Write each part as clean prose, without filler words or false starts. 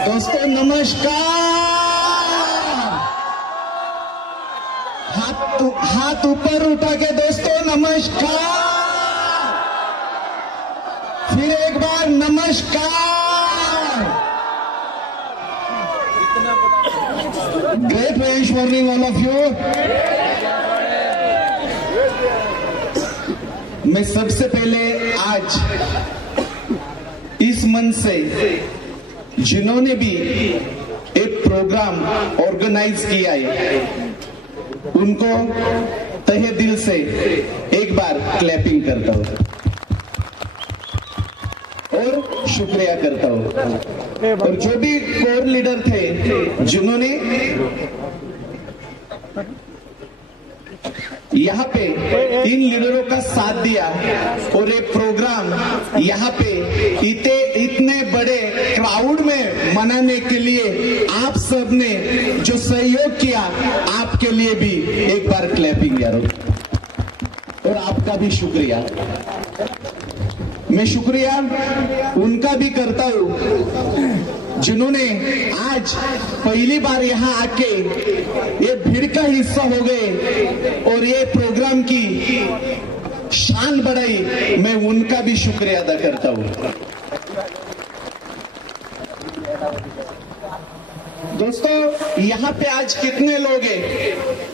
दोस्तों नमस्कार। हाथ ऊपर उठा के दोस्तों नमस्कार। फिर एक बार नमस्कार। ग्रेट वेश मॉर्निंग ऑल ऑफ यू। मैं सबसे पहले आज इस मंच से जिन्होंने भी एक प्रोग्राम ऑर्गेनाइज किया है उनको तहे दिल से एक बार क्लैपिंग करता हूं और शुक्रिया करता हूं। और जो भी कोर लीडर थे जिन्होंने यहाँ पे इन लीडरों का साथ दिया और ये प्रोग्राम यहाँ पे इतने बड़े क्राउड में मनाने के लिए आप सब ने जो सहयोग किया, आपके लिए भी एक बार क्लैपिंग यारो। और आपका भी शुक्रिया। मैं शुक्रिया उनका भी करता हूं जिन्होंने आज पहली बार यहाँ आके ये भीड़ का हिस्सा हो गए और ये प्रोग्राम की शान बढ़ाई। मैं उनका भी शुक्रिया अदा करता हूं। दोस्तों यहाँ पे आज कितने लोग हैं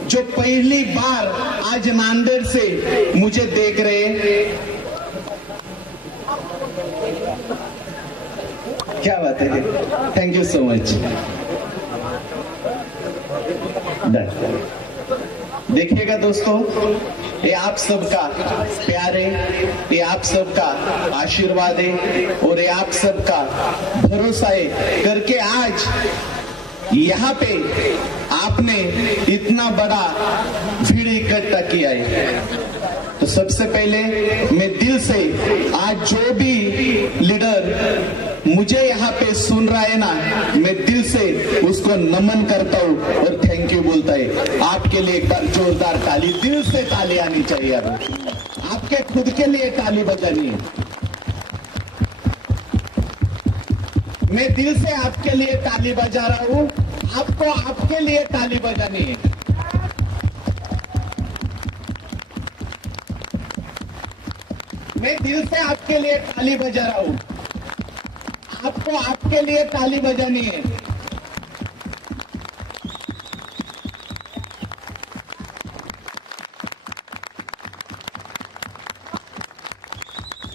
जो पहली बार आज नांदेड़ से मुझे देख रहे हैं? क्या बात है, थैंक यू सो मच। देखिएगा दोस्तों, ये आप सबका प्यार है, ये आप सबका आशीर्वाद है और ये आप सबका भरोसा है करके आज यहाँ पे आपने इतना बड़ा भीड़ इकट्ठा किया है। तो सबसे पहले मैं दिल से आज जो भी लीडर मुझे यहाँ पे सुन रहा है ना, मैं दिल से उसको नमन करता हूँ और थैंक यू बोलता है। आपके लिए एक बार जोरदार ताली, दिल से ताली आनी चाहिए। आपके खुद के लिए ताली बजानी है। मैं दिल से आपके लिए ताली बजा रहा हूँ, आपको आपके लिए ताली बजानी है। मैं दिल से आपके लिए ताली बजा रहा हूँ, आपको आपके लिए ताली बजानी है।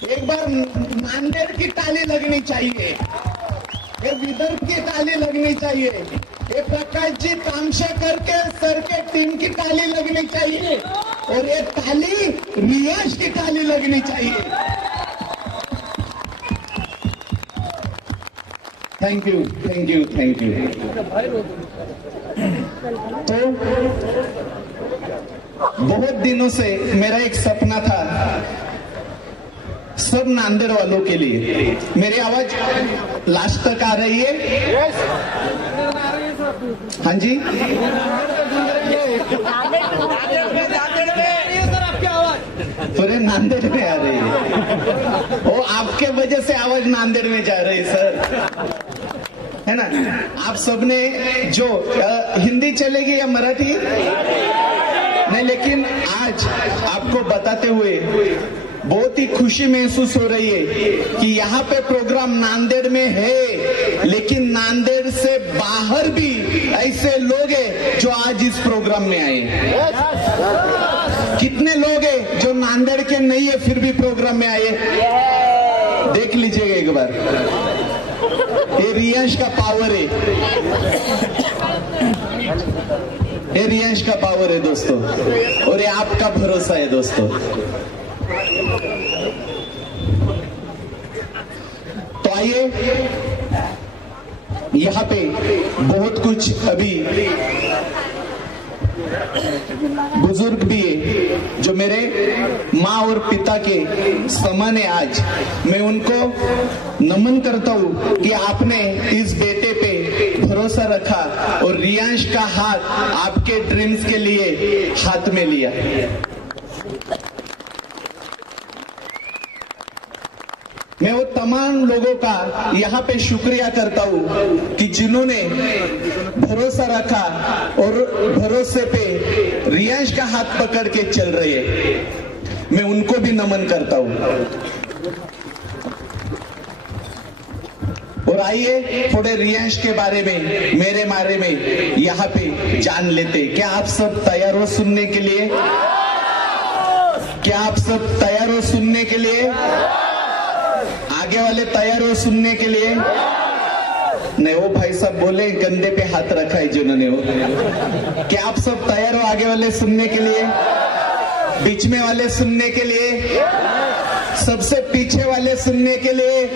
एक बार नांदेड़ की ताली लगनी चाहिए, एक विदर्भ की ताली लगनी चाहिए, एक प्रकाश जी तामशा करके सर के टीम की ताली लगनी चाहिए और ये ताली रियाज की ताली लगनी चाहिए। Thank you, thank you, thank you. तो बहुत दिनों से मेरा एक सपना था सब नांदेड़ वालों के लिए। मेरी आवाज लास्ट तक आ रही है? हाँ जी, पूरे नांदेड़ में आ रही है। वो आपके वजह से आवाज नांदेड़ में जा रही है सर, है ना? आप सबने जो हिंदी चलेगी या मराठी नहीं, लेकिन आज आपको बताते हुए बहुत ही खुशी महसूस हो रही है कि यहाँ पे प्रोग्राम नांदेड़ में है, लेकिन नांदेड़ से बाहर भी ऐसे लोग हैं जो आज इस प्रोग्राम में आए। कितने लोग हैं जो नांदेड़ के नहीं है फिर भी प्रोग्राम में आए? देख लीजिएगा एक बार, ये रियांश का पावर है, ये रियांश का पावर है दोस्तों, और ये आपका भरोसा है दोस्तों। तो आइए, यहाँ पे बहुत कुछ अभी बुजुर्ग भी है जो मेरे माँ और पिता के समान है। आज मैं उनको नमन करता हूँ कि आपने इस बेटे पे भरोसा रखा और रियांश का हाथ आपके ड्रीम्स के लिए हाथ में लिया। मैं वो तमाम लोगों का यहाँ पे शुक्रिया करता हूँ कि जिन्होंने भरोसा रखा और भरोसे पे रियांश का हाथ पकड़ के चल रहे हैं। मैं उनको भी नमन करता हूँ। और आइए थोड़े रियांश के बारे में, मेरे बारे में यहाँ पे जान लेते। क्या आप सब तैयार हो सुनने के लिए? क्या आप सब तैयार हो सुनने के लिए? आगे वाले तैयार हो सुनने के लिए? नहीं, वो भाई साहब बोले कंधे पे हाथ रखा है जिन्होंने वो। क्या आप सब तैयार हो आगे वाले सुनने के लिए? बीच में वाले सुनने के लिए? सबसे पीछे वाले सुनने के लिए?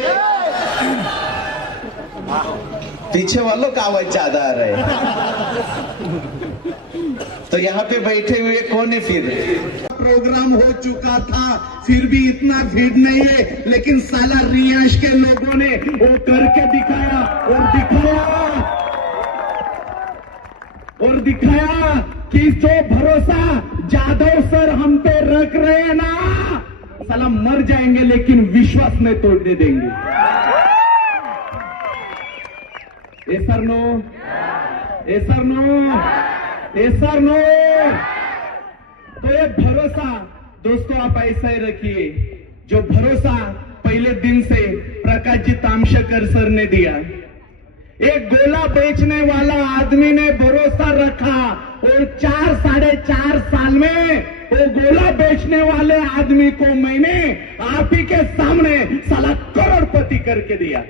पीछे वालों का आवाज ज्यादा आ रहा है। तो यहाँ पे बैठे हुए कौन है फिर? प्रोग्राम हो चुका था फिर भी इतना भीड़ नहीं है, लेकिन साला रियांश के लोगों ने वो करके दिखाया और दिखाया कि जो भरोसा जाधव सर हम पे रख रहे हैं ना, साला मर जाएंगे लेकिन विश्वास नहीं तोड़ने देंगे। Yes or no? Yes or no? Yes or no? तो ये भरोसा दोस्तों आप ऐसा ही रखिए, जो भरोसा पहले दिन से प्रकाश जी तामशेकर सर ने दिया। एक गोला बेचने वाला आदमी ने भरोसा रखा और 4-4.5 साल में वो गोला बेचने वाले आदमी को मैंने आप ही के सामने साला करोड़पति करके दिया।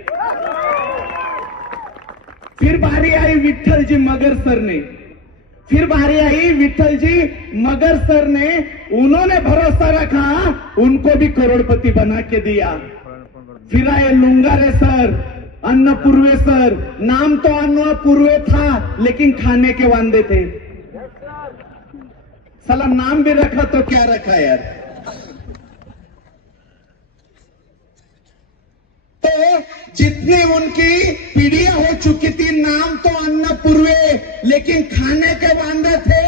फिर बारी आई विठल जी मगर सर ने, मगर सर ने, उन्होंने भरोसा रखा, उनको भी करोड़पति बना के दिया। फिर आए लुंगारे सर, अन्नपूर्वे सर, नाम तो अन्नपूर्वे था लेकिन खाने के वांदे थे। साला नाम भी रखा तो क्या रखा यार। तो जितनी उनकी पीढ़ियां हो चुकी थी, नाम तो अन्नपूर्वे लेकिन खाने के वांदे थे।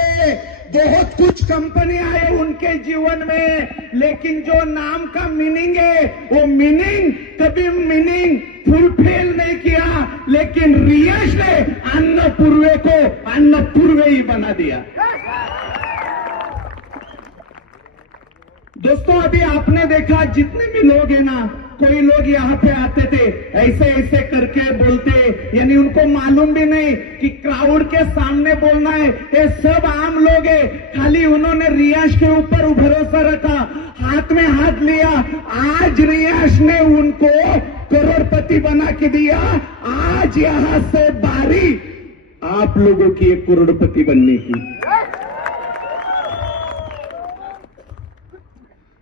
बहुत कुछ कंपनी आए उनके जीवन में, लेकिन जो नाम का मीनिंग है वो मीनिंग कभी फुलफिल नहीं किया। लेकिन रियांश ने अन्नपूर्वे को अन्नपूर्वे ही बना दिया। दोस्तों अभी आपने देखा जितने भी लोग हैं ना, कोई लोग यहाँ पे आते थे ऐसे करके बोलते, यानी उनको मालूम भी नहीं कि क्राउड के सामने बोलना है। ये सब आम लोग है, खाली उन्होंने रियांश के ऊपर भरोसा रखा, हाथ में हाथ लिया। आज रियांश ने उनको करोड़पति बना के दिया। आज यहां से बारी आप लोगों की एक करोड़पति बनने की।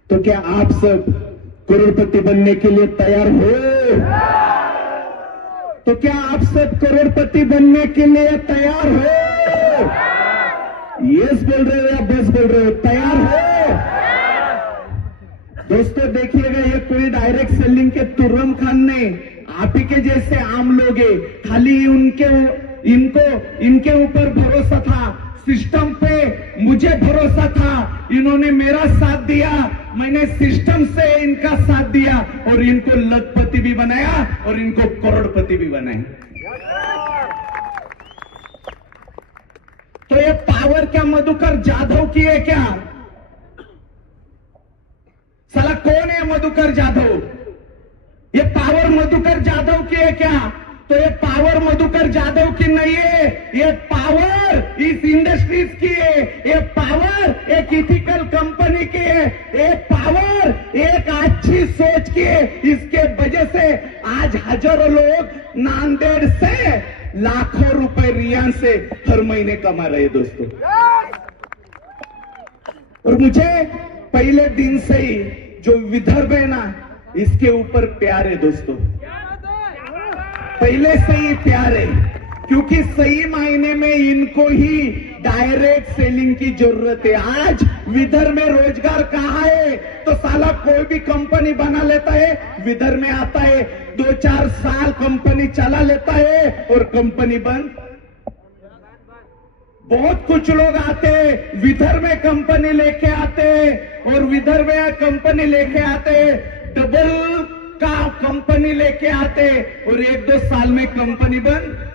तो क्या आप सब करोड़पति बनने के लिए तैयार हो? तो क्या आप सब करोड़पति बनने के लिए तैयार हो? यस बोल रहे हो या बस बोल रहे हो? तैयार हो? दोस्तों देखिएगा, ये कोई डायरेक्ट सेलिंग के तुर्रम खान नहीं, आप ही के जैसे आम लोग हैं। खाली इनके ऊपर भरोसा था, सिस्टम पे मुझे भरोसा था, इन्होंने मेरा साथ दिया, मैंने सिस्टम से इनका साथ दिया और इनको लखपति भी बनाया और इनको करोड़पति भी बनाया। तो ये पावर क्या मधुकर जाधव की है क्या? साला कौन है मधुकर जाधव? ये पावर मधुकर जाधव की है क्या? तो ये पावर मधुकर जाधव की नहीं है, ये पावर इस इंडस्ट्रीज की है, ये पावर एक इथिकल कंपनी की है, ये पावर एक अच्छी सोच की है। इसके वजह से आज हजारों लोग नांदेड़ से लाखों रुपए रियांश से हर महीने कमा रहे दोस्तों। और मुझे पहले दिन से ही जो विदर्भ है ना, इसके ऊपर प्यार है दोस्तों, पहले से ही प्यार है, क्योंकि सही मायने में इनको ही डायरेक्ट सेलिंग की जरूरत है। आज विदर्भ में रोजगार कहाँ है? तो साला कोई भी कंपनी बना लेता है, विदर्भ में आता है, 2-4 साल कंपनी चला लेता है और कंपनी बंद। बहुत कुछ लोग आते हैं, विदर्भ में कंपनी लेके आते हैं और विदर्भ में कंपनी लेके आते हैं, डबल का कंपनी लेके आते और 1-2 साल में कंपनी बंद।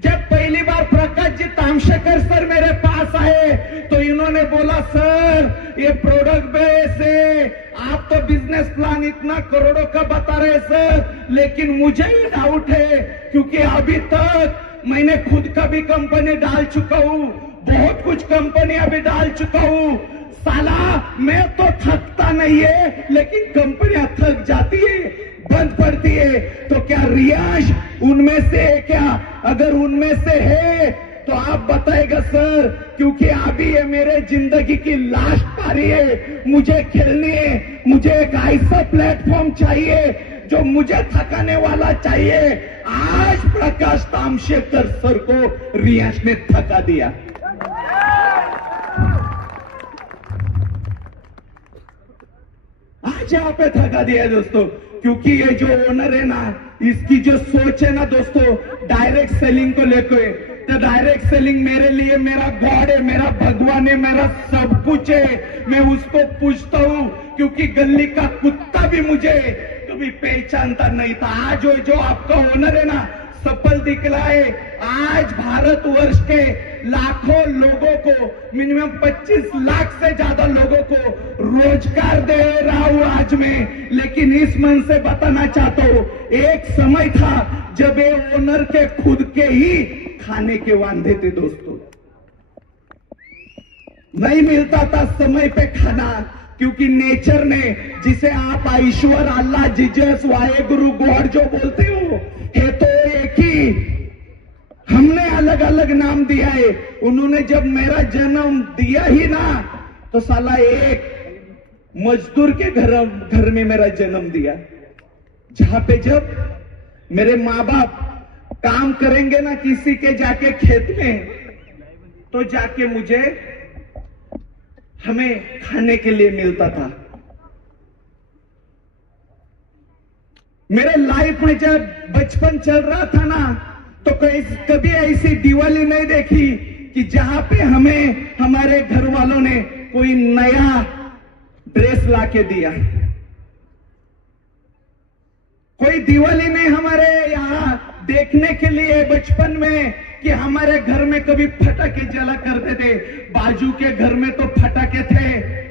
जब पहली बार प्रकाश जी तामशेकर सर मेरे पास आए तो इन्होंने बोला, सर ये प्रोडक्ट बेस है, आप तो बिजनेस प्लान इतना करोड़ों का बता रहे सर, लेकिन मुझे ही डाउट है क्योंकि अभी तक मैंने खुद का भी कंपनी डाल चुका हूं, बहुत कुछ कंपनी अभी डाल चुका हूं, साला मैं तो थकता नहीं है लेकिन कंपनियां थक जाती है, बंद पड़ती है। तो क्या रियाज उनमें से है क्या? अगर उनमें से है तो आप बताएगा सर, क्योंकि अभी ये मेरे जिंदगी की लास्ट पारी है, मुझे खेलनी है, मुझे एक ऐसा प्लेटफॉर्म चाहिए जो मुझे थकाने वाला चाहिए। आज प्रकाश तामशेकर सर को रियाज ने थका दिया। आज यहाँ पे थका दिया दोस्तों, क्योंकि ये जो ओनर है ना, इसकी जो सोच है ना दोस्तों, डायरेक्ट सेलिंग को लेकर, तो डायरेक्ट सेलिंग मेरे लिए मेरा गॉड है, मेरा भगवान है, मेरा सब कुछ है। मैं उसको पूछता हूं क्योंकि गली का कुत्ता भी मुझे कभी पहचानता नहीं था। आज जो आपका ओनर है ना, सफल दिखलाए, आज भारतवर्ष के लाखों लोगों को, मिनिमम 25 लाख से ज्यादा लोगों को रोजगार दे रहा हूं आज मैं। लेकिन इस मन से बताना चाहता हूं, एक समय था जब ये ओनर के खुद के ही खाने के वांदे थे दोस्तों, नहीं मिलता था समय पे खाना, क्योंकि नेचर ने, जिसे आप ईश्वर, अल्लाह, जीसस, वाहेगुरु, गॉड जो बोलते हो, है तो एक ही, हमने अलग अलग नाम दिया है। उन्होंने जब मेरा जन्म दिया ही ना, तो साला एक मजदूर के घर में मेरा जन्म दिया, जहां पे जब मेरे माँ बाप काम करेंगे ना किसी के जाके खेत में, तो जाके मुझे, हमें खाने के लिए मिलता था। मेरे लाइफ में जब बचपन चल रहा था ना, तो कभी ऐसी दिवाली नहीं देखी कि जहां पे हमें हमारे घर वालों ने कोई नया ड्रेस लाके दिया। कोई दिवाली नहीं हमारे यहां देखने के लिए बचपन में कि हमारे घर में कभी फटाके जला करते थे। बाजू के घर में तो फटाके थे,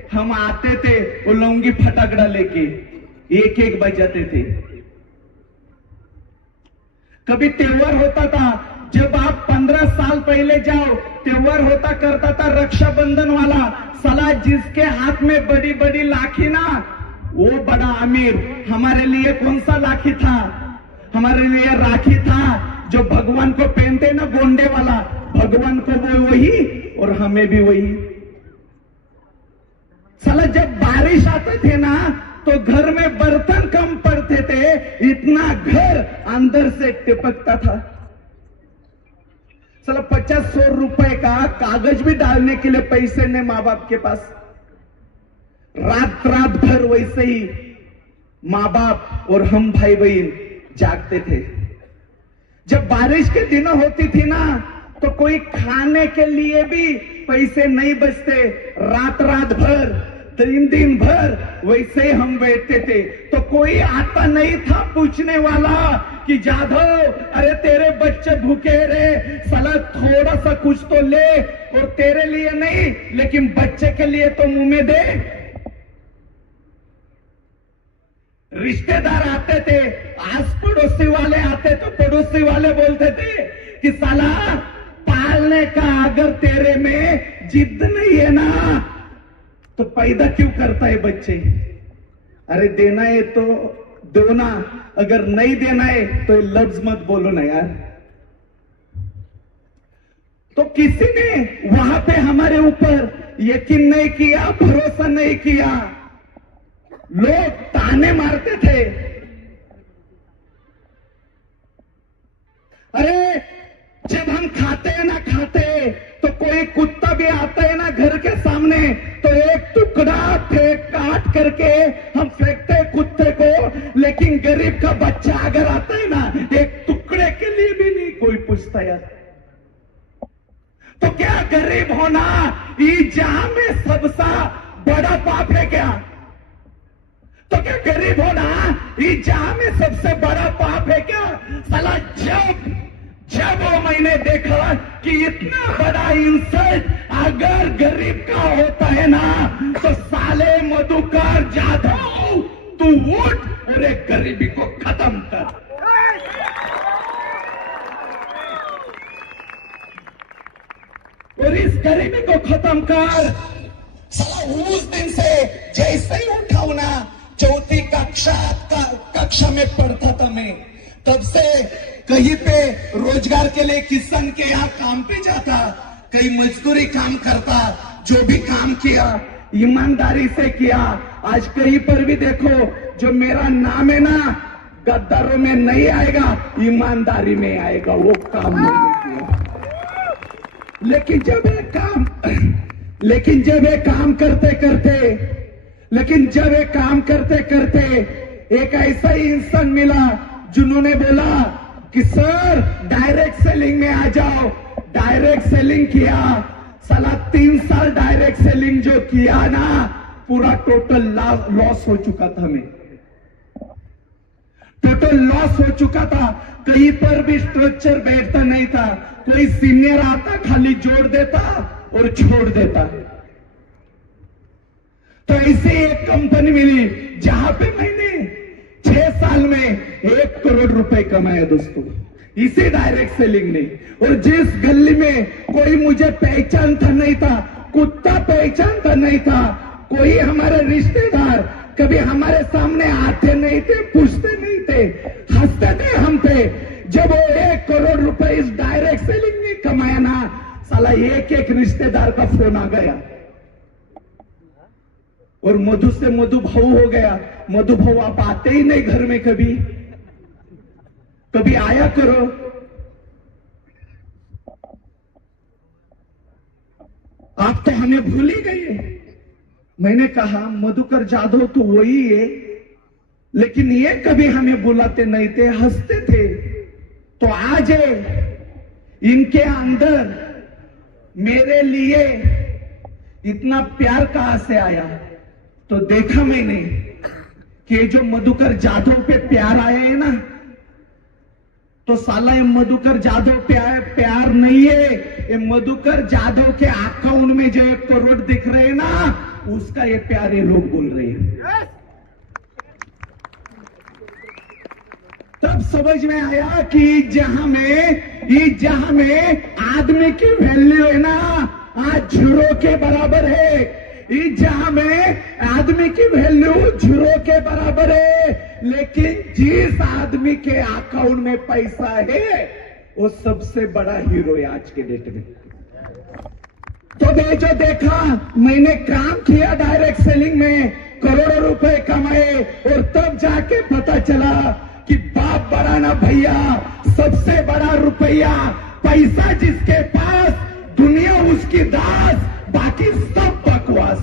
हम आते थे वो लौंगी फटाकड़ा लेके एक एक बजाते थे। कभी त्योहार होता था, जब आप 15 साल पहले जाओ, त्योहार होता करता था रक्षाबंधन वाला, साला जिसके हाथ में बड़ी बड़ी लाठी ना, वो बड़ा अमीर। हमारे लिए कौन सा लाठी था? हमारे लिए राखी था, जो भगवान को पहनते ना, गोंडे वाला, भगवान को वो वही और हमें भी वही। साला जब बारिश आते थे ना, तो घर में बर्तन कम पड़ते थे, इतना घर अंदर से टिपकता था। साला 50-100 रुपए का कागज भी डालने के लिए पैसे ने माँ बाप के पास। रात रात भर वैसे ही माँ बाप और हम भाई बहन जागते थे। जब बारिश के दिन होती थी ना, तो कोई खाने के लिए भी पैसे नहीं बचते, रात रात भर, दिन भर वैसे ही हम बैठते थे। तो कोई आता नहीं था पूछने वाला कि जाधव, अरे तेरे बच्चे भूखे रे, साला थोड़ा सा कुछ तो ले, और तेरे लिए नहीं लेकिन बच्चे के लिए तो मुंह में दे। रिश्तेदार आते थे, आस पड़ोसी वाले आते तो पड़ोसी वाले बोलते थे कि साला पालने का अगर तेरे में जिद नहीं है ना, तो पैदा क्यों करता है बच्चे? अरे देना है तो दो ना, अगर नहीं देना है तो लफ्ज मत बोलो ना यार। तो किसी ने वहां पे हमारे ऊपर यकीन नहीं किया, भरोसा नहीं किया, लोग ताने मारते थे। अरे जब हम खाते हैं ना खाते, तो कोई कुत्ता भी आता है ना घर के सामने, तो एक टुकड़ा काट करके हम फेंकते हैं कुत्ते को, लेकिन गरीब का बच्चा अगर आता है ना, एक टुकड़े के लिए भी नहीं कोई पूछता यार। तो क्या गरीब होना ई जहां में सबसे बड़ा पाप है क्या? तो क्या गरीब होना ये जहां में सबसे बड़ा पाप है क्या? साला जब वो मैंने देखा कि इतना बड़ा इंसल्ट अगर गरीब का होता है ना, तो साले मधुकर जाधव तू उठ और एक गरीबी को खत्म कर। और इस गरीबी को खत्म कर। साला उस दिन से जैसे ही उठाऊ ना, चौथी कक्षा में पढ़ता था मैं, तब से कहीं पे रोजगार के लिए किसान के यहाँ काम पे जाता, कहीं मजदूरी काम करता, जो भी काम किया ईमानदारी से किया। आज कहीं पर भी देखो जो मेरा नाम है ना, गद्दारों में नहीं आएगा, ईमानदारी में आएगा, वो काम नहीं किया। लेकिन जब ये काम करते करते एक ऐसा ही इंसान मिला जिन्होंने बोला कि सर डायरेक्ट सेलिंग में आ जाओ। डायरेक्ट सेलिंग किया, साला 3 साल डायरेक्ट सेलिंग जो किया ना, पूरा टोटल लॉस हो चुका था। मैं टोटल लॉस हो चुका था। कहीं पर भी स्ट्रक्चर बैठता नहीं था। कोई सीनियर आता खाली जोड़ देता और छोड़ देता। तो ऐसी एक कंपनी मिली जहां पे मैंने 6 साल में 1 करोड़ रुपए कमाए दोस्तों, इसी डायरेक्ट सेलिंग ने। और जिस गली में कोई मुझे पहचानता नहीं था, कुत्ता पहचानता नहीं था, कोई हमारे रिश्तेदार कभी हमारे सामने आते नहीं थे, पूछते नहीं थे, हंसते थे हम पे। जब वो 1 करोड़ रुपए इस डायरेक्ट सेलिंग ने कमाया ना, साला एक रिश्तेदार का फोन आ गया और मधु से मधु भाऊ हो गया। मधु भाऊ आप आते ही नहीं घर में, कभी आया करो। आप तो हमें भूल ही गए। मैंने कहा मधुकर जाधव तो वही है, लेकिन ये कभी हमें बुलाते नहीं थे, हंसते थे। तो आज इनके अंदर मेरे लिए इतना प्यार कहां से आया? तो देखा मैंने कि जो मधुकर जाधव पे प्यार आया है ना, तो साला ये मधुकर जाधव पे प्यार नहीं है, ये मधुकर जाधव के अकाउंट में जो 1 करोड़ दिख रहे हैं ना, उसका ये प्यार ये लोग बोल रहे हैं। तब समझ में आया कि जहां में आदमी की वैल्यू है ना, आज 0 के बराबर है। इस जहां में आदमी की वैल्यू 0 के बराबर है, लेकिन जिस आदमी के अकाउंट में पैसा है वो सबसे बड़ा हीरो है आज के डेट में। तो मैं जो देखा, मैंने काम किया डायरेक्ट सेलिंग में, करोड़ों रुपए कमाए, और तब जाके पता चला कि बाप बड़ा ना भैया, सबसे बड़ा रुपया, पैसा जिसके पास, दुनिया उसकी दास, बाकी सब बकवास।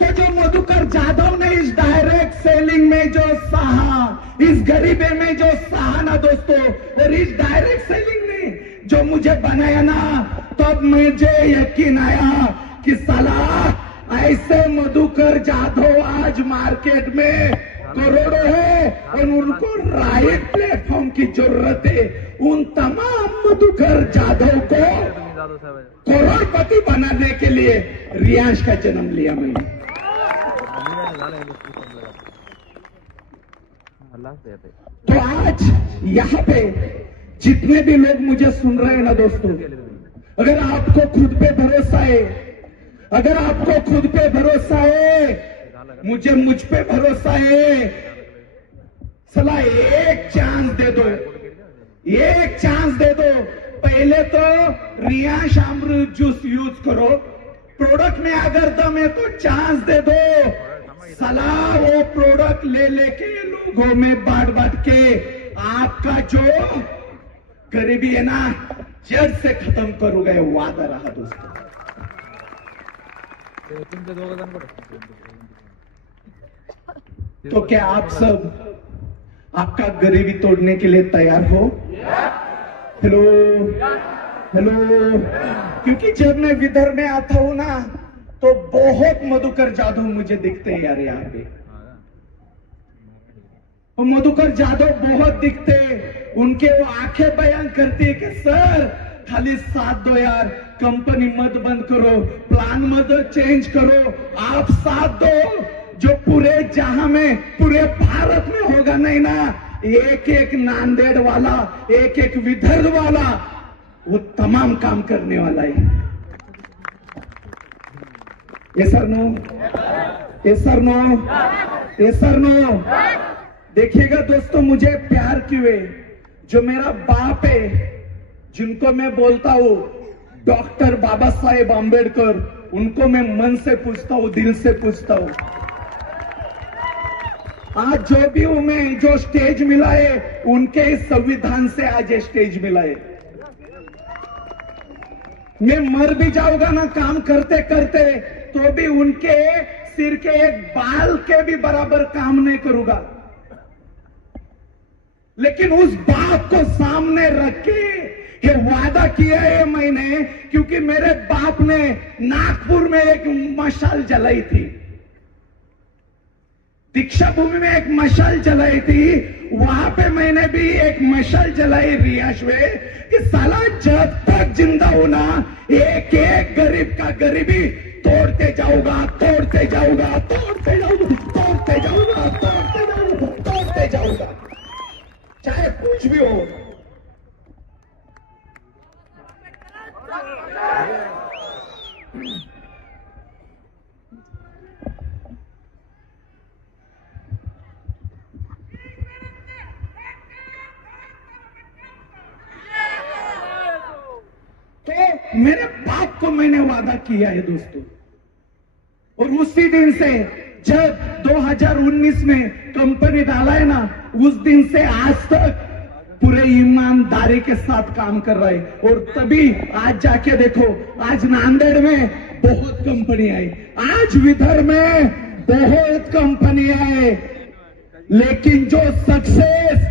तो जो मधुकर जाधव ने इस डायरेक्ट सेलिंग में जो सहा, इस गरीबी में जो सहा ना दोस्तों, और इस डायरेक्ट सेलिंग ने जो मुझे बनाया ना, तब मुझे यकीन आया कि साला ऐसे मधुकर जाधव आज मार्केट में करोड़ों है, और उनको राइट प्लेटफॉर्म की जरूरत है। उन तमाम मधुकर जाधव को करोड़पति बनाने के लिए रियांश का जन्म लिया मैंने। तो आज यहाँ पे जितने भी लोग मुझे सुन रहे हैं ना दोस्तों, अगर आपको खुद पे भरोसा है, मुझ पे भरोसा है, सला एक चांस दे दो। पहले तो रियांश अमृत जूस यूज करो, प्रोडक्ट में अगर दम है तो चांस दे दो। सला वो प्रोडक्ट लेके लोगों में बांट के आपका जो गरीबी है ना, जड़ से खत्म करोगे, वादा रहा दोस्तों। तो क्या आप सब आपका गरीबी तोड़ने के लिए तैयार हो? हेलो। क्योंकि जब मैं विदर्भ में आता हूं ना, तो बहुत मधुकर जाधव मुझे दिखते हैं यार यहाँ पे। और मधुकर जाधव बहुत दिखते, उनके वो आंखें बयान करती है कि सर खाली साथ दो यार, कंपनी मत बंद करो, प्लान मत चेंज करो, आप साथ दो। जो पूरे जहां में, पूरे भारत में होगा नहीं ना, एक एक नांदेड़ वाला, एक एक विदर्भ वाला, वो तमाम काम करने वाला है। ये सर नो, ये सर नो, ये सर नो। देखिएगा दोस्तों, मुझे प्यार क्यों है, जो मेरा बाप है, जिनको मैं बोलता हूं डॉक्टर बाबा साहेब आंबेडकर, उनको मैं मन से पूछता हूं, दिल से पूछता हूं। आज जो भी हूं मैं, जो स्टेज मिला है, उनके इस संविधान से आज ये स्टेज मिला है। मैं मर भी जाऊंगा ना काम करते करते, तो भी उनके सिर के एक बाल के भी बराबर काम नहीं करूंगा। लेकिन उस बात को सामने रख के ये वादा किया है मैंने, क्योंकि मेरे बाप ने नागपुर में एक मशाल जलाई थी, दीक्षा भूमि में एक मशाल जलाई थी, वहां पे मैंने भी एक मशाल जलाई रियाश में, कि साला जब तक जिंदा होना एक एक गरीब का गरीबी तोड़ते जाऊंगा, तोड़ते जाऊंगा, तोड़ते जाऊंगा, तोड़ते जाऊंगा, तोड़ते जाऊंगा, तोड़ते जाऊंगा, चाहे कुछ भी हो। तो मेरे बाप को मैंने वादा किया है दोस्तों, और उसी दिन से जब 2019 में कंपनी डाला है ना, उस दिन से आज तक पूरे ईमानदारी के साथ काम कर रहा है। और तभी आज जाके देखो, आज नांदेड़ में बहुत कंपनी आई, आज विदर्भ में बहुत कंपनी आई, लेकिन जो सक्सेस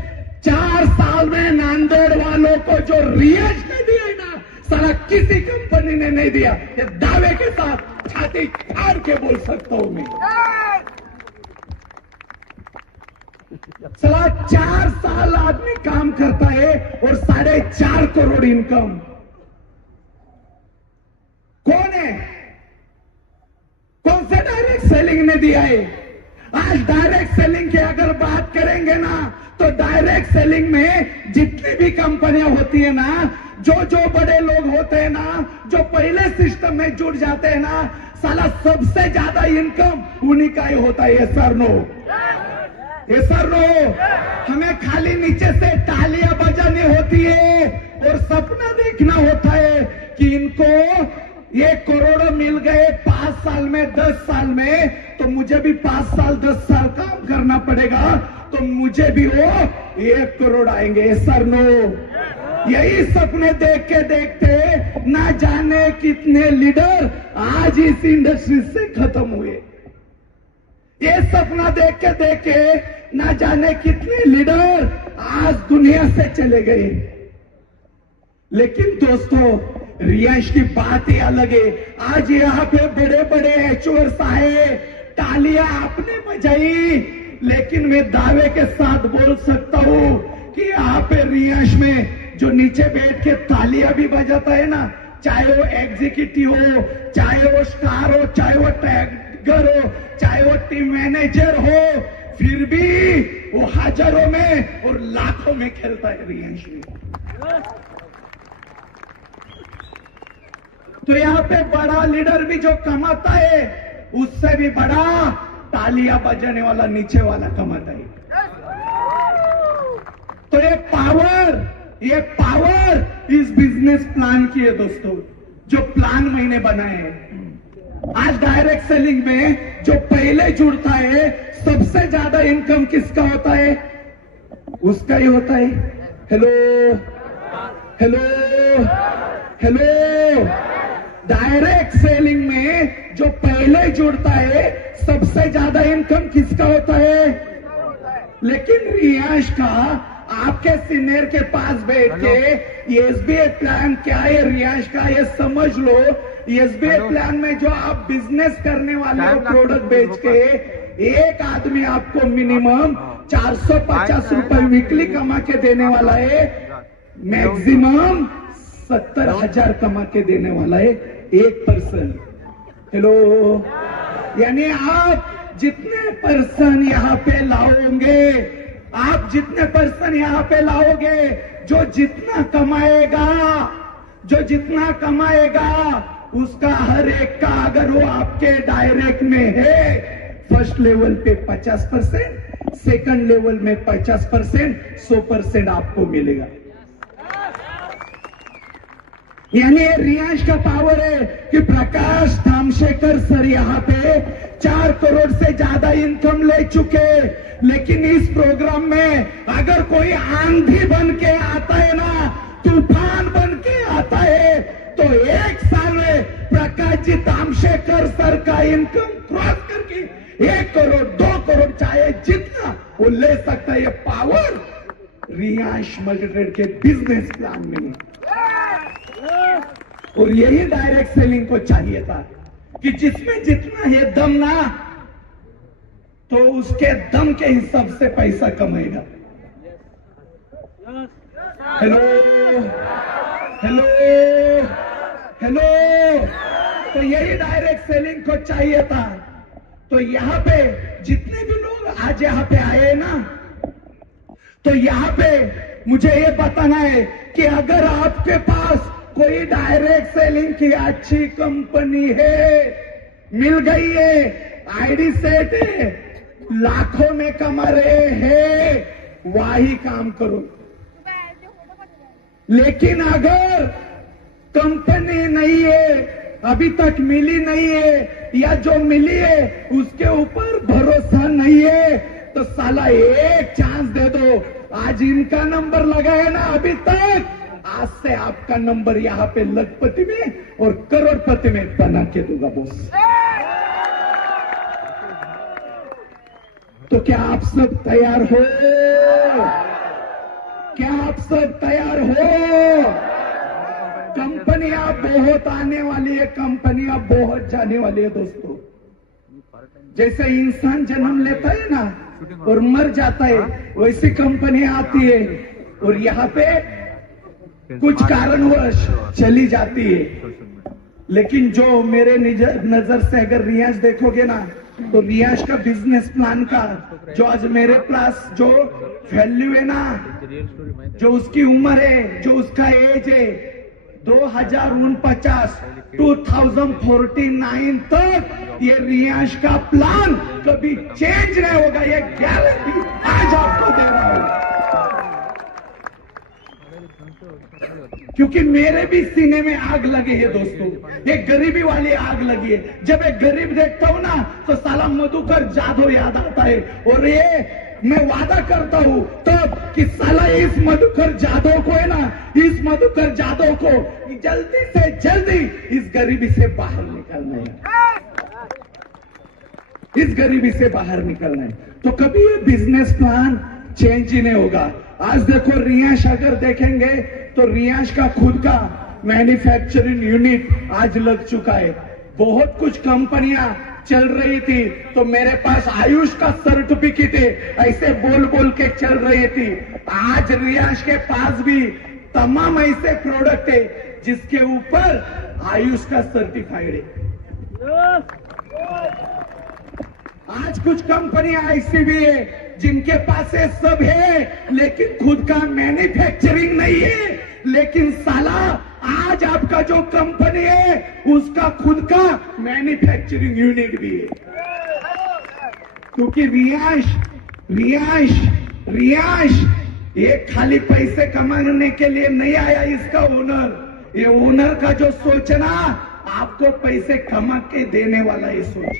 4 साल में नांदेड़ वालों को जो रियाज ने दिया है ना, सारा किसी कंपनी ने नहीं दिया। ये दावे के साथ छाती फाड़ के बोल सकता हूं मैं। साला 4 साल आदमी काम करता है और 4.5 करोड़ इनकम। कौन है, कौन से डायरेक्ट सेलिंग ने दिया है? आज डायरेक्ट सेलिंग की अगर बात करेंगे ना, तो डायरेक्ट सेलिंग में जितनी भी कंपनियां होती है ना, जो बड़े लोग होते हैं ना, जो पहले सिस्टम में जुड़ जाते हैं ना, साला सबसे ज्यादा इनकम उन्हीं का ही होता है। ये सर नो, ये सर नो। हमें खाली नीचे से तालियां बजानी होती है और सपना देखना होता है कि इनको ये करोड़ मिल गए 5 साल में, 10 साल में, तो मुझे भी 5 साल 10 साल काम करना पड़ेगा, तो मुझे भी वो 1 करोड़ आएंगे। सर नो, यही सपने देख के देखते ना जाने कितने लीडर आज इस इंडस्ट्री से खत्म हुए। ये सपना देख के ना जाने कितने लीडर आज दुनिया से चले गए। लेकिन दोस्तों, रियांश की बात ही अलग है। आज यहाँ पे बड़े बड़े एचओर्स आए, तालियां आपने बजाई, लेकिन मैं दावे के साथ बोल सकता हूं कि यहाँ पे रियांश में जो नीचे बैठ के तालियां भी बजाता है ना, चाहे वो एग्जीक्यूटिव हो, चाहे वो स्टार हो, चाहे वो टैगर हो, चाहे वो टीम मैनेजर हो, फिर भी वो हजारों में और लाखों में खेलता है रियांश में। तो यहाँ पे बड़ा लीडर भी जो कमाता है, उससे भी बड़ा तालियां बजाने वाला नीचे वाला कमाता है। तो ये पावर इस बिजनेस प्लान की है दोस्तों, जो प्लान मैंने बनाए हैं। आज डायरेक्ट सेलिंग में जो पहले जुड़ता है, सबसे ज्यादा इनकम किसका होता है? उसका ही होता है। Hello hello hello. Direct selling में जो पहले जुड़ता है, सबसे ज्यादा इनकम किसका होता है? लेकिन रियांश का आपके सीनियर के पास बैठ के ये एसबीआई प्लान क्या है रियांश का, ये समझ लो। एसबीआई प्लान में जो आप बिजनेस करने वाले हो प्रोडक्ट बेच के, एक आदमी आपको मिनिमम 450 रुपए वीकली कमा के देने वाला है, मैक्सिमम 70,000 कमा के देने वाला है एक पर्सन। हेलो, यानी आप जितने पर्सन यहाँ पे लाओगे, आप जितने पर्सन यहाँ पे लाओगे, जो जितना कमाएगा उसका हर एक का, अगर वो आपके डायरेक्ट में है, फर्स्ट लेवल पे 50%, सेकंड लेवल में 50%, 100% आपको मिलेगा। यानी ये रियांश का पावर है कि प्रकाश तामशेकर सर यहाँ पे 4 करोड़ से ज्यादा इनकम ले चुके, लेकिन इस प्रोग्राम में अगर कोई आंधी बन के आता है ना, तूफान बन के आता है, तो एक साल में प्रकाश जी तामशेकर सर का इनकम क्रॉस करके 1 करोड़ 2 करोड़ चाहे जितना वो ले सकता है। ये पावर रियांश मल्टीट्रेड के बिजनेस प्लान में है। और यही डायरेक्ट सेलिंग को चाहिए था कि जिसमें जितना है दम ना, तो उसके दम के हिसाब से पैसा कमाएगा। हेलो हेलो हेलो, तो यही डायरेक्ट सेलिंग को चाहिए था। तो यहाँ पे जितने भी लोग आज यहाँ पे आए ना, तो यहाँ पे मुझे ये बताना है कि अगर आपके पास कोई डायरेक्ट सेलिंग की अच्छी कंपनी है, मिल गई है, आईडी सेट है, लाखों में कमा रहे हैं, वही काम करो। लेकिन अगर कंपनी नहीं है, अभी तक मिली नहीं है, या जो मिली है उसके ऊपर भरोसा नहीं है, तो साला एक चांस दे दो। आज इनका नंबर लगा है ना अभी तक, आज से आपका नंबर यहाँ पे लखपति में और करोड़पति में बना के दूंगा बॉस। तो क्या आप सब तैयार हो? क्या आप सब तैयार हो? कंपनियां बहुत आने वाली है, कंपनियां बहुत जाने वाली है दोस्तों। जैसे इंसान जन्म लेता है ना और मर जाता है, वैसी कंपनियां आती है और यहाँ पे कुछ कारणवश चली जाती है। लेकिन जो मेरे नजर से अगर रियांश देखोगे ना, तो रियांश का बिजनेस प्लान का जो आज मेरे पास जो वैल्यू है ना, जो उसकी उम्र है, जो उसका एज है, 2049 2049 तक ये रियांश का प्लान कभी चेंज नहीं होगा। ये गारंटी आज आपको दे रहा हूं, क्योंकि मेरे भी सीने में आग लगी है दोस्तों। ये गरीबी वाली आग लगी है। जब एक गरीब देखता हूं ना, तो साला मधुकर जाधव याद आता है, और ये मैं वादा करता हूं तब कि साला इस मधुकर जाधव को है ना, इस मधुकर जाधव को जल्दी से जल्दी इस गरीबी से बाहर निकलना है, इस गरीबी से बाहर निकलना है। तो कभी ये बिजनेस प्लान चेंज ही नहीं होगा। आज देखो रियांश अगर देखेंगे तो रियांश का खुद का मैन्युफैक्चरिंग यूनिट आज लग चुका है। बहुत कुछ कंपनियां चल रही थी तो मेरे पास आयुष का सर्टिफिकेट है, ऐसे बोल बोल के चल रही थी। आज रियांश के पास भी तमाम ऐसे प्रोडक्ट है जिसके ऊपर आयुष का सर्टिफाइड है। आज कुछ कंपनियां ऐसी भी है जिनके पास ये सब है, लेकिन खुद का मैन्युफैक्चरिंग नहीं है। लेकिन साला आज आपका जो कंपनी है उसका खुद का मैन्युफैक्चरिंग यूनिट भी है, क्योंकि रियांश ये खाली पैसे कमाने के लिए नहीं आया। इसका ओनर, ये ओनर का जो सोचना आपको पैसे कमा के देने वाला ये सोच।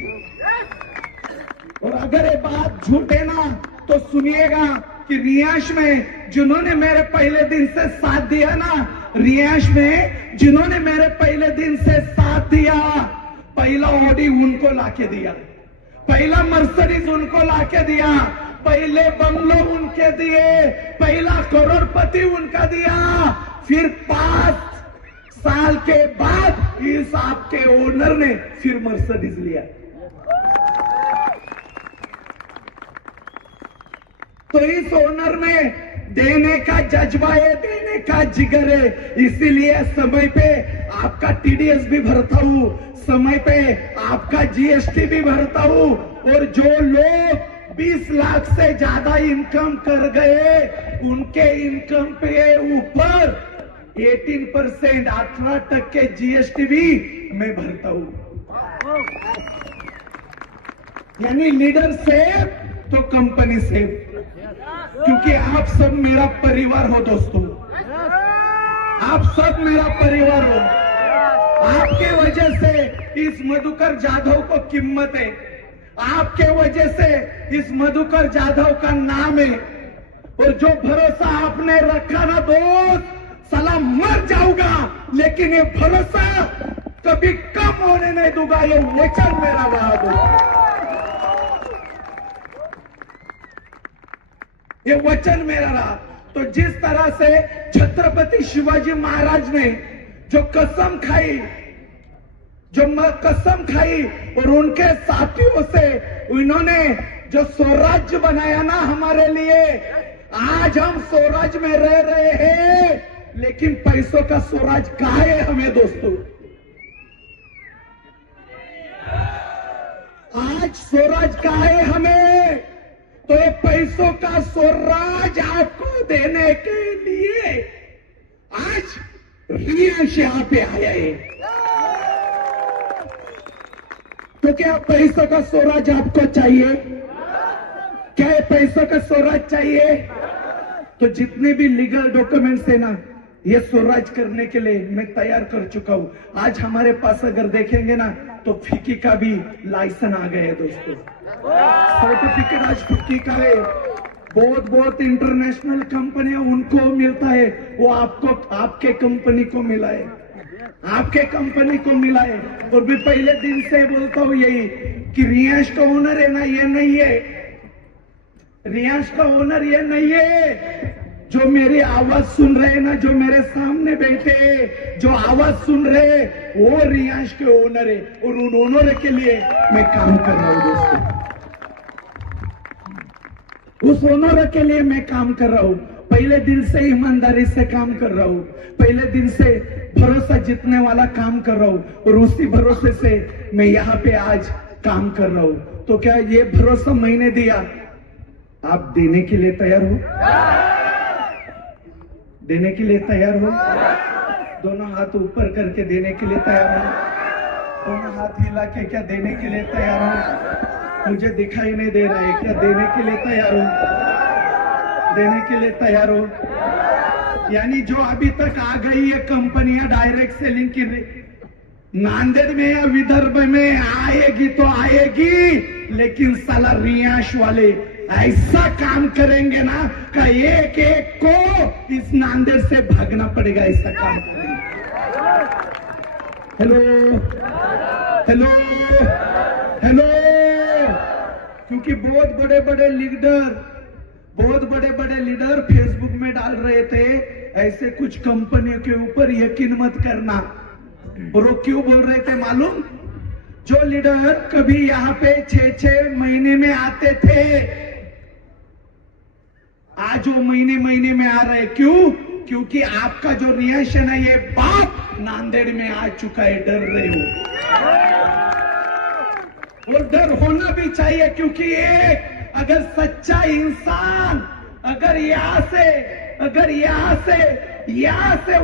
और अगर ये बात झूठ है ना, तो सुनिएगा कि रियांश में जिन्होंने मेरे पहले दिन से साथ दिया ना, रियांश में जिन्होंने मेरे पहले दिन से साथ दिया, पहला ऑडी उनको लाके दिया, पहला मर्सिडीज उनको लाके दिया, पहले बंगलो उनके दिए, पहला करोड़पति उनका दिया, फिर 5 साल के बाद इस आपके ओनर ने फिर मर्सिडीज लिया। तो इस ओनर में देने का जज्बा है, देने का जिगर है, इसीलिए समय पे आपका टीडीएस भी भरता हूं, समय पे आपका जीएसटी भी भरता हूं। और जो लोग 20 लाख से ज्यादा इनकम कर गए उनके इनकम पे ऊपर 18% 18% जीएसटी भी मैं भरता हूं। यानी लीडर सेफ तो कंपनी सेफ, क्योंकि आप सब मेरा परिवार हो दोस्तों, आप सब मेरा परिवार हो। आपके वजह से इस मधुकर जाधव को कीमत है, आपके वजह से इस मधुकर जाधव का नाम है। और जो भरोसा आपने रखा ना दोस्त, साला मर जाऊंगा लेकिन ये भरोसा कभी कम होने नहीं दूंगा, ये वचन मेरा रहा दोस्त, ये वचन मेरा रहा। तो जिस तरह से छत्रपति शिवाजी महाराज ने जो कसम खाई, और उनके साथियों से उन्होंने जो स्वराज्य बनाया ना हमारे लिए, आज हम स्वराज में रह रहे हैं, लेकिन पैसों का स्वराज कहां है हमें दोस्तों? आज स्वराज कहां है हमें? तो ये पैसों का स्वराज आपको देने के लिए आज रियांश यहां पे आया है। तो क्या पैसों का स्वराज आपको चाहिए? क्या ये पैसों का स्वराज चाहिए? तो जितने भी लीगल डॉक्यूमेंट्स है ना, ये स्वराज करने के लिए मैं तैयार कर चुका हूं। आज हमारे पास अगर देखेंगे ना तो फिक्की का भी लाइसेंस आ गया है दोस्तों, सर्टिफिकेट आज फिक्की का है। बहुत इंटरनेशनल कंपनियां उनको मिलता है, वो आपको आपके कंपनी को मिला है, आपके कंपनी को मिला है। और मैं पहले दिन से बोलता हूं यही कि रियांश का ओनर है ना, ये नहीं है, रियांश का ओनर ये नहीं है। जो मेरी आवाज सुन रहे ना, जो मेरे सामने बैठे जो आवाज सुन रहे, वो रियांश के ओनर है, और उन ओनर के लिए मैं काम कर रहा हूं दोस्तों, उस ओनर के लिए मैं काम कर रहा हूं। पहले दिन से ईमानदारी से काम कर रहा हूं, पहले दिन से भरोसा जीतने वाला काम कर रहा हूं, और उसी भरोसे से मैं यहाँ पे आज काम कर रहा हूं। तो क्या ये भरोसा मैंने दिया, आप देने के लिए तैयार हो? देने के लिए तैयार हो? दोनों हाथ ऊपर करके देने के लिए तैयार हो? दोनों हाथ हिला के क्या देने के लिए तैयार हो? मुझे दिखाई नहीं दे रहा है, क्या देने के लिए तैयार हो? देने के लिए तैयार हो? यानी जो अभी तक आ गई है कंपनियां डायरेक्ट सेलिंग की, नांदेड़ में या विदर्भ में आएगी तो आएगी, लेकिन साला रियांश वाले ऐसा काम करेंगे ना का एक एक को इस नांदेड़ से भागना पड़ेगा, ऐसा काम करेंगे। हेलो हेलो हेलो, क्योंकि बहुत बड़े बड़े लीडर फेसबुक में डाल रहे थे ऐसे कुछ कंपनियों के ऊपर यकीन मत करना। और वो क्यों बोल रहे थे मालूम? जो लीडर कभी यहाँ पे 6 महीने में आते थे, आज वो महीने में आ रहे। क्यों? क्योंकि आपका जो रियांश है ना, ये बाप नांदेड़ में आ चुका है, डर रहे हो। और डर होना भी चाहिए, क्योंकि एक अगर सच्चा इंसान अगर यहाँ से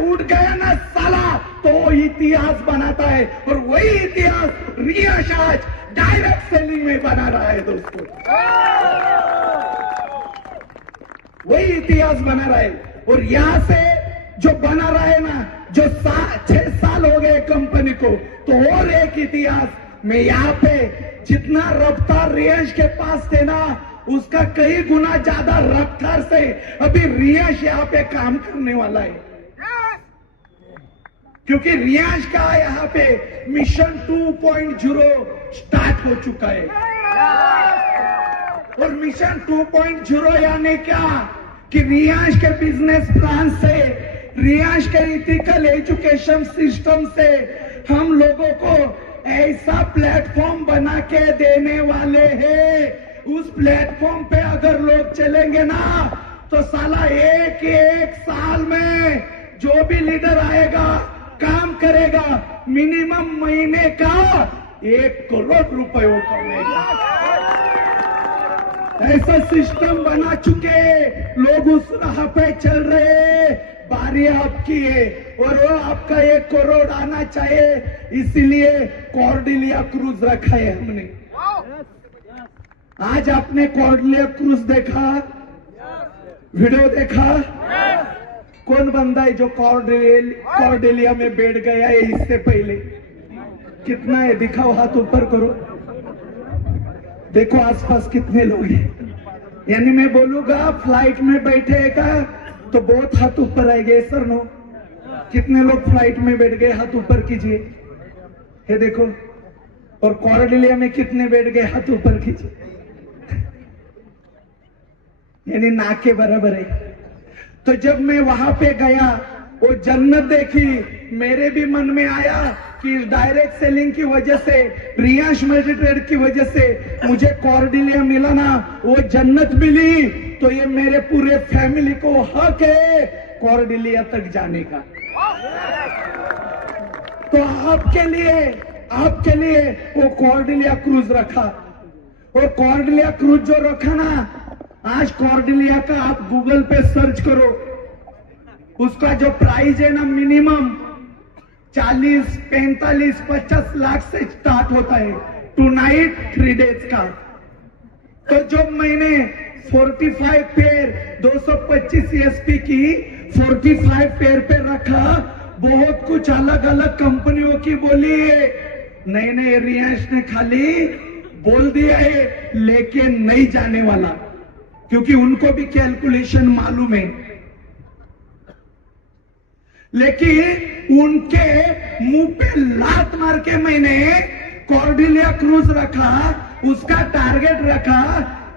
उठ गया ना साला, तो इतिहास बनाता है। और वही इतिहास रियांश आज डायरेक्ट सेलिंग में बना रहा है दोस्तों, वही इतिहास बना रहा है। और यहां से जो बना रहा है ना, जो 6 साल हो गए कंपनी को, तो और एक इतिहास में यहाँ पे जितना रफ्तार रियांश के पास थे ना, उसका कई गुना ज्यादा रफ्तार से अभी रियांश यहाँ पे काम करने वाला है। क्योंकि रियांश का यहाँ पे मिशन 2.0 स्टार्ट हो चुका है। और मिशन 2.0 यानी क्या कि रियांश के बिजनेस प्लान से रियांश के इथिकल एजुकेशन सिस्टम से हम लोगों को ऐसा प्लेटफॉर्म बना के देने वाले हैं। उस प्लेटफॉर्म पे अगर लोग चलेंगे ना तो साला एक साल में जो भी लीडर आएगा काम करेगा, मिनिमम महीने का 1 करोड़ रुपए वो कमाएगा। ऐसा सिस्टम बना चुके, लोग उस राह पे चल रहे। बारी आपकी है और वो आपका 1 करोड़ आना चाहिए, इसीलिए कॉर्डेलिया क्रूज रखा है हमने। आज आपने कॉर्डेलिया क्रूज देखा, वीडियो देखा? कौन बंदा है जो कॉर्डेलिया में बैठ गया है इससे पहले? कितना है? दिखाओ, हाथ ऊपर करो, देखो आसपास कितने लोग हैं। यानी मैं बोलूंगा फ्लाइट में बैठेगा तो बहुत हाथ ऊपर आएंगे, सर नो? कितने लोग फ्लाइट में बैठ गए? हाथ ऊपर कीजिए, ये देखो। और कॉर्डेलिया में कितने बैठ गए? हाथ ऊपर कीजिए। यानी ना के बराबर है। तो जब मैं वहां पे गया, वो जन्नत देखी, मेरे भी मन में आया कि इस डायरेक्ट सेलिंग की वजह से, रियांश मल्टीट्रेड की वजह से मुझे कॉर्डेलिया मिला ना, वो जन्नत मिली, तो ये मेरे पूरे फैमिली को हक है कॉर्डेलिया तक जाने का। तो आपके लिए वो कॉर्डेलिया क्रूज रखा। और कॉर्डेलिया क्रूज जो रखा ना, आज कॉर्डेलिया का आप गूगल पे सर्च करो, उसका जो प्राइस है ना मिनिमम 40, 45, 50 लाख से स्टार्ट होता है, 2 नाइट 3 डेज का। तो जब मैंने 45 पेयर 225 ESP की 45 पेयर पे रखा, बहुत कुछ अलग अलग कंपनियों की बोली है। नहीं, रियांश ने खाली बोल दिया है, लेकिन नहीं जाने वाला, क्योंकि उनको भी कैलकुलेशन मालूम है। लेकिन उनके मुंह पे लात मार के मैंने कॉर्डेलिया क्रूज रखा, उसका टारगेट रखा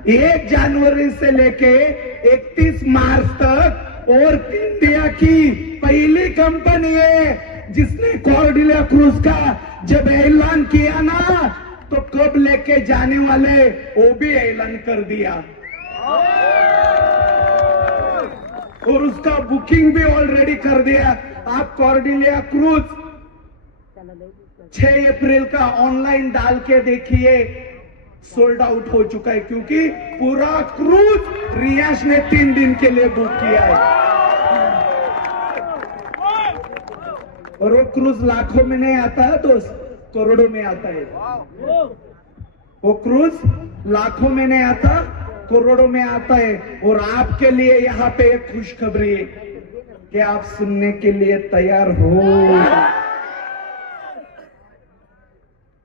1 जनवरी से लेके 31 मार्च तक, और इंडिया की पहली कंपनी है जिसने कॉर्डेलिया क्रूज का जब ऐलान किया ना, तो कब लेके जाने वाले वो भी ऐलान कर दिया, और उसका बुकिंग भी ऑलरेडी कर दिया। आप कॉर्डेलिया क्रूज 6 अप्रैल का ऑनलाइन डाल के देखिए, सोल्ड आउट हो चुका है, क्योंकि पूरा क्रूज रियांश ने 3 दिन के लिए बुक किया है। और वो क्रूज लाखों में नहीं आता है दोस्त, करोड़ों में आता है। वो क्रूज लाखों में नहीं आता, करोड़ों में आता है। और आपके लिए यहाँ पे एक खुशखबरी है कि आप सुनने के लिए तैयार हो।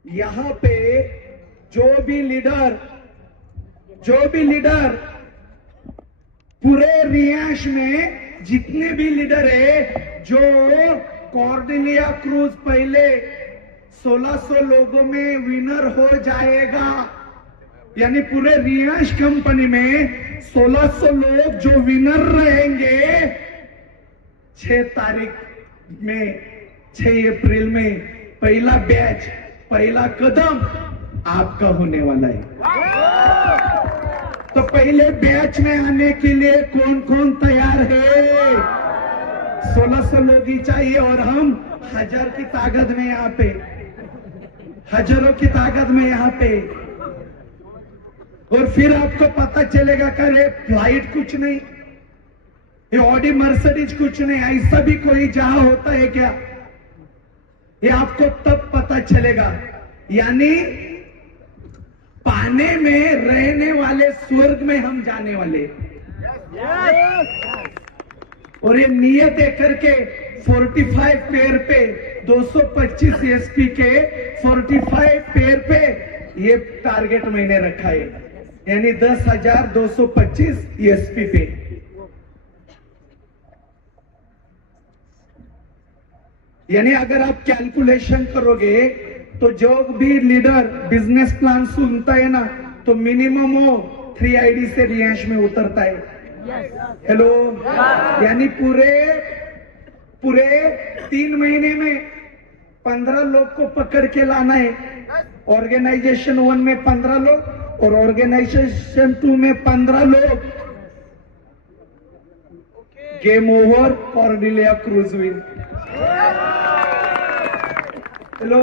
यहाँ पे जो भी लीडर पूरे रियांश में जितने भी लीडर है, जो कॉर्डेलिया क्रूज पहले 1600 लोगों में विनर हो जाएगा, यानी पूरे रियांश कंपनी में 1600 लोग जो विनर रहेंगे, 6 अप्रैल में पहला बैच, पहला कदम आपका होने वाला है। तो पहले बैच में आने के लिए कौन कौन तैयार है? 1600 लोग ही चाहिए, और हम 1000 की ताकत में यहाँ पे, हजारों की ताकत में यहाँ पे। और फिर आपको पता चलेगा कि अरे फ्लाइट कुछ नहीं, ये ऑडी मर्सिडीज कुछ नहीं, ऐसा भी कोई जहां होता है क्या? ये आपको तब पता चलेगा। यानी पाने में रहने वाले स्वर्ग में हम जाने वाले। और ये नियत है करके 45 पेयर पे 225 ESP के 45 पेयर पे ये टारगेट मैंने रखा है, यानी 10,225 ESP पे। यानी अगर आप कैलकुलेशन करोगे तो जो भी लीडर बिजनेस प्लान सुनता है ना, तो मिनिमम वो 3ID से रियांश में उतरता है। हेलो, यानी पूरे पूरे 3 महीने में 15 लोग को पकड़ के लाना है। ऑर्गेनाइजेशन 1 में 15 लोग और ऑर्गेनाइजेशन 2 में 15 लोग। Game over, Cordelia cruise win. Hello,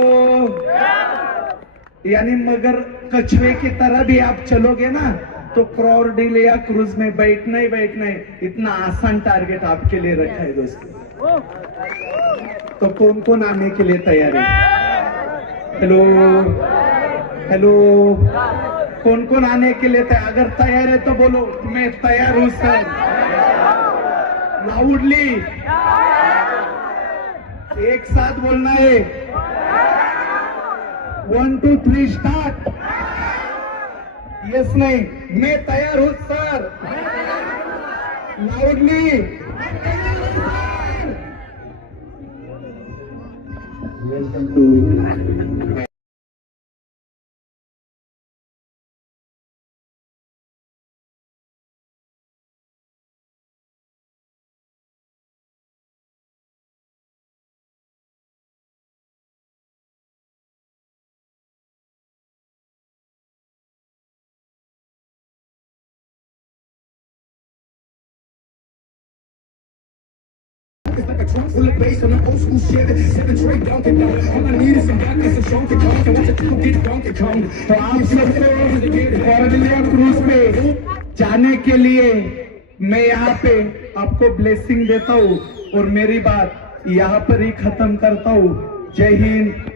यानी मगर कछुए की तरह भी आप चलोगे ना तो कॉर्डिलिया क्रूज में बैठना ही बैठना है। इतना आसान टारगेट आपके लिए रखा है दोस्तों। तो कौन कौन आने के लिए तैयार है? हेलो हेलो, कौन कौन आने के लिए तैयार? अगर तैयार है तो बोलो मैं तैयार हूं सर। लाउडली एक साथ बोलना है। 1 2 3 स्टार्ट। यस नहीं, मैं तैयार हूं sir. Loudly. Welcome to It's like a trunk full of bass on an old school Chevy. 7 tray Donkey Kong. All I need is some vodka, some Donkey Kong. Can watch a people get Donkey Kong. तो आप सबको Cordelia cruise पे जाने के लिए मैं यहाँ पे आपको ब्लेसिंग देता हूँ और मेरी बात यहाँ पर ही खत्म करता हूँ। जय हिंद,